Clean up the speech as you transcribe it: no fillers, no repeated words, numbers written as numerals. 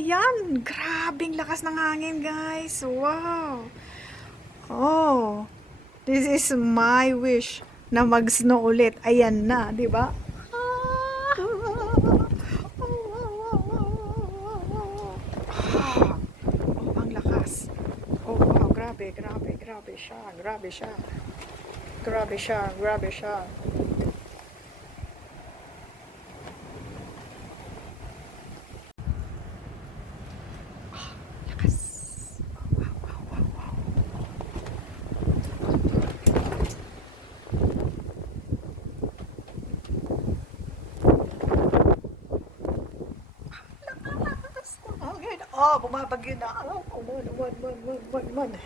Yan. Grabing lakas ng hangin, guys. Wow. Oh, this is my wish na mag-snow ulit. Ayan na, di ba? Oh, ang lakas. Oh, wow, grabe, grabe, grabe siya, grabe siya. Grabe siya, grabe siya. Lakas. Wow, wow, wow, wow. Lakas ng hangin. Oh, bumabagyo na. Oh, man.